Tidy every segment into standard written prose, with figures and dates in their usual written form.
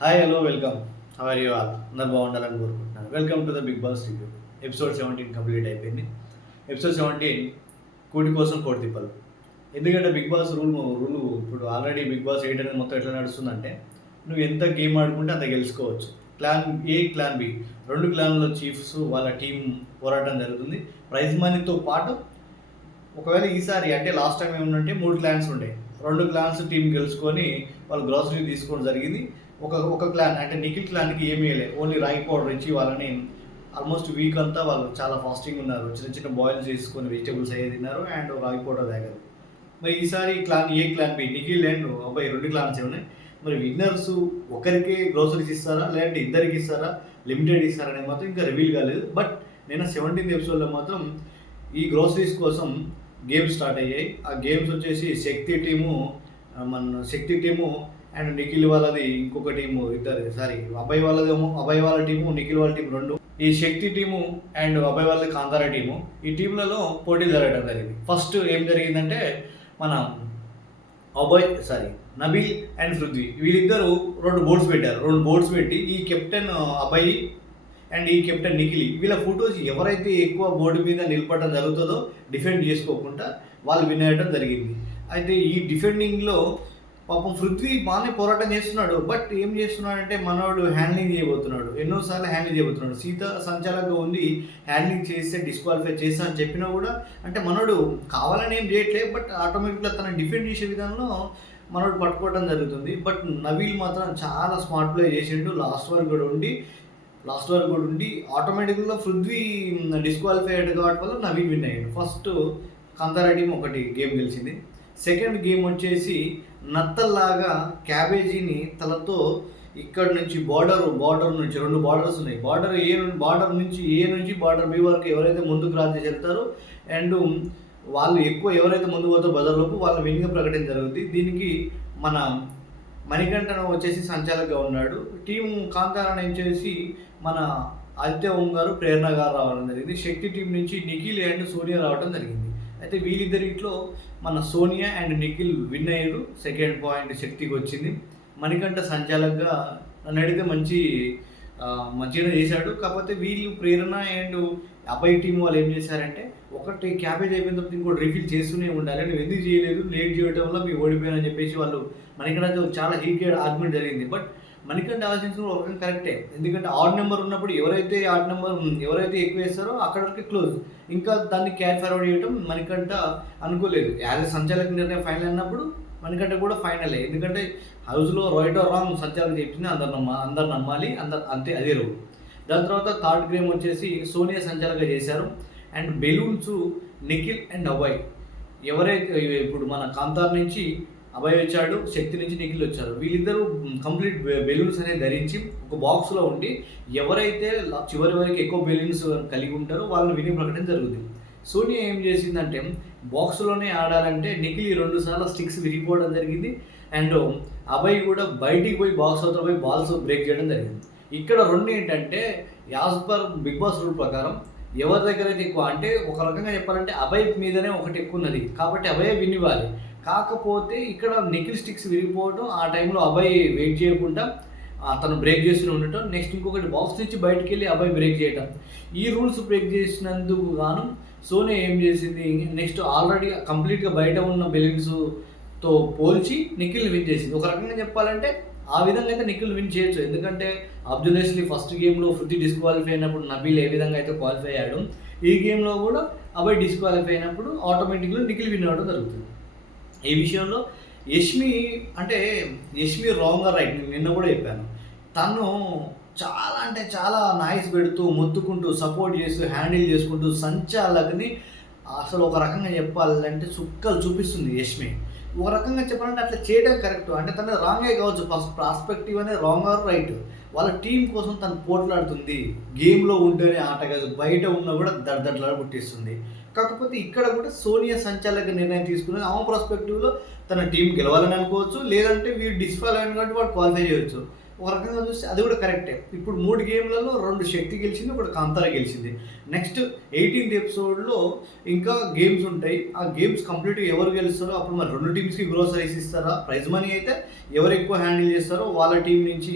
Hi hello welcome. How are you all? అందరు బాగుండాలని కోరుకుంటున్నాను. Welcome to the Bigg Boss review. Episode 17 complete అయిపోయింది. Episode 17 కూటి కోసం కోటి తిప్పలు. ఎందుకంటే బిగ్ బాస్ రూలు ఇప్పుడు ఆల్రెడీ బిగ్ బాస్ 8 అనేది మొత్తం ఎట్లా నడుస్తుందంటే నువ్వు ఎంత గేమ్ ఆడుకుంటే అంత గెలుచుకోవచ్చు. క్లాన్ ఏ, క్లాన్ బి, రెండు క్లాన్ల చీఫ్స్ వాళ్ళ టీం పోరాటం జరుగుతుంది. ప్రైజ్ మనీతో పాటు ఒకవేళ ఈసారి అంటే లాస్ట్ టైం ఏముందంటే 3 క్లాన్స్ ఉండే, 2 క్లాన్స్ టీం గెలుచుకొని వాళ్ళు గ్రాసరీ తీసుకోవడం జరిగింది. ఒక క్లాన్ అంటే నిఖిల్ క్లాన్కి ఏమీ వేయలేదు, ఓన్లీ రాయి పౌడర్ ఇచ్చి వాళ్ళని ఆల్మోస్ట్ వీక్ అంతా వాళ్ళు చాలా ఫాస్టింగ్ ఉన్నారు. చిన్న చిన్న బాయిల్ చేసుకొని వెజిటేబుల్స్ అయ్యే తిన్నారు అండ్ రాయి పౌడర్ తాగారు. మరి ఈసారి clan A, clan B, Nikhil and అబ్బాయి 2 క్లాన్స్ ఉన్నాయి. మరి విన్నర్స్ ఒకరికే గ్రోసరీస్ ఇస్తారా లేదంటే ఇద్దరికి ఇస్తారా, లిమిటెడ్ ఇస్తారా అనేది మాత్రం ఇంకా రివీల్ కాలేదు. బట్ నేను 17th ఎపిసోడ్లో మాత్రం ఈ గ్రోసరీస్ కోసం గేమ్స్ స్టార్ట్ అయ్యాయి. ఆ గేమ్స్ వచ్చేసి శక్తి టీము అండ్ నిఖిల్ వాళ్ళది ఇంకొక టీము, అభయ్ వాళ్ళ టీము, నిఖిల్ వాళ్ళ టీం రెండు. ఈ శక్తి టీము అండ్ అభయ్ వాళ్ళది కాంతారా టీము. ఈ టీంలలో పోటీ జరగడం జరిగింది. ఫస్ట్ ఏం జరిగిందంటే మన నబీల్ అండ్ పృథ్వీ వీళ్ళిద్దరూ 2 బోర్డ్స్ పెట్టారు. 2 బోర్డ్స్ పెట్టి ఈ కెప్టెన్ అభయ్ అండ్ ఈ కెప్టెన్ నిఖిల్ వీళ్ళ ఫొటోస్ ఎవరైతే ఎక్కువ బోర్డు మీద నిలబడడం జరుగుతుందో డిఫెండ్ చేసుకోకుండా వాళ్ళు విన్ అయ్యడం జరిగింది. అయితే ఈ డిఫెండింగ్లో పాపం పృథ్వీ బాగానే పోరాటం చేస్తున్నాడు. బట్ ఏం చేస్తున్నాడంటే మనోడు హ్యాండ్లింగ్ చేయబోతున్నాడు, ఎన్నోసార్లు హ్యాండిల్ చేయబోతున్నాడు. సీత సంచాలకంగా ఉంది, హ్యాండ్లింగ్ చేస్తే డిస్క్వాలిఫై చేస్తా అని చెప్పినా కూడా అంటే మనోడు కావాలని ఏం చేయట్లేదు. బట్ ఆటోమేటిక్గా తన డిఫెండ్ చేసే విధానంలో మనోడు పట్టుకోవడం జరుగుతుంది. బట్ నవీల్ మాత్రం చాలా స్మార్ట్ ప్లే చేసిండు. లాస్ట్ వరకు కూడా ఉండి ఆటోమేటిక్గా పృథ్వీ డిస్క్వాలిఫై అయ్యాడు కాబట్టి వల్ల నవీన్ విన్ అయ్యాడు. ఫస్ట్ కాంతారా టీం ఒకటి గేమ్ గెలిచింది. సెకండ్ గేమ్ వచ్చేసి నత్తల్లాగా క్యాబేజీని తలతో ఇక్కడ నుంచి బార్డర్ నుంచి 2 బార్డర్స్ ఉన్నాయి. బార్డర్ నుంచి బార్డర్ బి వరకు ఎవరైతే ముందుకు క్రాస్ చేసి వెళ్తారో అండ్ వాళ్ళు ఎక్కువ ఎవరైతే ముందు పోతారో బజార్లోపు వాళ్ళ విన్గా ప్రకటన జరుగుతుంది. దీనికి మన మణికంఠన్ వచ్చేసి సంచాలకుగా ఉన్నాడు. టీం కాంతారాన్ని వచ్చేసి మన ఆదిత్య ఓం గారు, ప్రేరణ గారు రావడం జరిగింది. శక్తి టీం నుంచి నిఖిల్ అండ్ సోనియా రావడం జరిగింది. అయితే వీళ్ళిద్దరిట్లో మన సోనియా అండ్ నిఖిల్ విన్ అయ్యారు. సెకండ్ పాయింట్ శక్తికి వచ్చింది. మణికంఠ సంచాలకుగా నన్ను అడిగితే మంచిగా చేశాడు. కాకపోతే వీళ్ళు ప్రేరణ అండ్ అబ్బాయి టీం వాళ్ళు ఏం చేశారంటే ఒకటి క్యాబేజ్ అయిపోయిన తర్వాత ఇంకోటి రిఫిల్ చేస్తూనే ఉండాలి, నువ్వు ఎందుకు చేయలేదు, లేట్ చేయడం వల్ల మీరు ఓడిపోయానని చెప్పేసి వాళ్ళు మణికంఠతో చాలా హీటెడ్ ఆర్గ్యుమెంట్ జరిగింది. బట్ మణికంఠ ఆలోచించడం ఒక రకం కరెక్టే. ఎందుకంటే ఆడ్ నెంబర్ ఉన్నప్పుడు ఎవరైతే ఎక్కువ వేస్తారో అక్కడ వరకు క్లోజ్, ఇంకా దాన్ని క్యారీ ఫార్వర్డ్ చేయడం మణికంఠ అనుకోలేదు. యాజ్ ఎ సంచాలక నిర్ణయం ఫైనల్ అన్నప్పుడు మణికంఠ కూడా ఫైనలే. ఎందుకంటే హౌస్లో రైట్ ఆర్ రాంగ్ సంచాలక చెప్పింది అందరు నమ్మాలి, అంతే, అదే రోజు. దాని తర్వాత థర్డ్ గేమ్ వచ్చేసి సోనియా సంచాలక చేశారు. And balloons Nikhil and Abhay, ఎవరైతే ఇప్పుడు మన కాంతార్ నుంచి అభయ్ వచ్చాడు, శక్తి నుంచి నిఖిల్ వచ్చారు, వీళ్ళిద్దరూ కంప్లీట్ బెలూన్స్ అనేది ధరించి ఒక బాక్స్లో ఉండి ఎవరైతే చివరి వరకు ఎక్కువ బెలూన్స్ కలిగి ఉంటారో వాళ్ళని విని ప్రకటన జరుగుతుంది. సోనియా ఏం చేసిందంటే బాక్స్లోనే ఆడాలంటే నిఖిల్ 2 సార్లు స్టిక్స్ విరిగిపోవడం జరిగింది. అండ్ అభయ్ కూడా బయటికి పోయి బాక్స్ అవతల పోయి బాల్స్ బ్రేక్ చేయడం జరిగింది. ఇక్కడ 2 ఏంటంటే as per Bigg Boss rule ప్రకారం ఎవరి దగ్గర అయితే ఎక్కువ అంటే ఒక రకంగా చెప్పాలంటే అభయ్ మీదనే ఒకటి ఎక్కువ ఉన్నది కాబట్టి అభయ్ విన్ ఇవ్వాలి. కాకపోతే ఇక్కడ నిఖిల్ స్టిక్స్ విరిగిపోవడం, ఆ టైంలో అభయ్ వెయిట్ చేయకుండా అతను బ్రేక్ చేస్తూనే ఉండటం, నెక్స్ట్ ఇంకొకటి బాక్స్ నుంచి బయటకు వెళ్ళి అభయ్ బ్రేక్ చేయటం, ఈ రూల్స్ బ్రేక్ చేసినందుకు గాను సోనియా ఏం చేసింది, నెక్స్ట్ ఆల్రెడీ కంప్లీట్గా బయట ఉన్న బెలూన్స్తో పోల్చి నిఖిల్ విన్ చేసింది. ఒక రకంగా చెప్పాలంటే ఆ విధంగా అయితే నిఖిల్ విన్ చేయొచ్చు. ఎందుకంటే అబ్జులేస్లీ ఫస్ట్ గేమ్లో పృథ్వీ డిస్క్వాలిఫై అయినప్పుడు నబీల్ ఏ విధంగా అయితే క్వాలిఫై అయ్యాడు, ఈ గేమ్లో కూడా అభయ్ డిస్క్వాలిఫై అయినప్పుడు ఆటోమేటిక్గా నిఖిల్ విన్ అవ్వడం జరుగుతుంది. ఈ విషయంలో యష్మి రాంగ్ రైట్, నిన్న కూడా చెప్పాను, తను చాలా అంటే చాలా నాయిస్ పెడుతూ మొత్తుకుంటూ సపోర్ట్ చేస్తూ హ్యాండిల్ చేసుకుంటూ సంచాలకుని అసలు ఒక రకంగా చెప్పాలంటే చుక్కలు చూపిస్తుంది యష్మి. ఒక రకంగా చెప్పాలంటే అట్లా చేయడం కరెక్ట్, అంటే తన రాంగే కావచ్చు, ఫస్ట్ ప్రాస్పెక్టివ్ అనేది రాంగ్ ఆర్ రైట్, వాళ్ళ టీం కోసం తను పోట్లాడుతుంది. గేమ్లో ఉంటేనే ఆట కాదు, బయట ఉన్నా కూడా దడ్దడ్లా పుట్టిస్తుంది. కాకపోతే ఇక్కడ కూడా సోనియా సంచాలక నిర్ణయం తీసుకున్నది ఆమె ప్రాస్పెక్టివ్లో తన టీం గెలవాలని అనుకోవచ్చు, లేదంటే వీడు డిస్క్వాలిఫై అయిన కాబట్టి వాడు క్వాలిఫై చేయవచ్చు. ఒక రకంగా చూస్తే అది కూడా కరెక్టే. ఇప్పుడు 3 గేమ్‌లలో 2 శక్తి గెలిచింది, ఒకటి కాంతార గెలిచింది. నెక్స్ట్ 18థ్ ఎపిసోడ్‌లో ఇంకా గేమ్స్ ఉంటాయి. ఆ గేమ్స్ కంప్లీట్‌గా ఎవరు గెలుస్తారో అప్పుడు మరి 2 టీమ్స్‌కి గ్రోసరీస్ ఇస్తారా? ప్రైజ్ మనీ అయితే ఎవరు ఎక్కువ హ్యాండిల్ చేస్తారో వాళ్ళ టీం నుంచి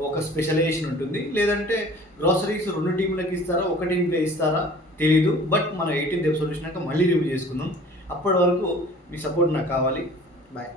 ఒక స్పెషలైజేషన్ ఉంటుంది. లేదంటే గ్రోసరీస్ 2 టీమ్‌లకి ఇస్తారా? ఒక టీమ్‌కే ఇస్తారా? తెలీదు. బట్ మనం 18థ్ ఎపిసోడ్ చూసినాక మళ్ళీ రివ్యూ చేసుకుందాం. అప్పటి వరకు మీ సపోర్ట్ నాకు కావాలి. బాయ్.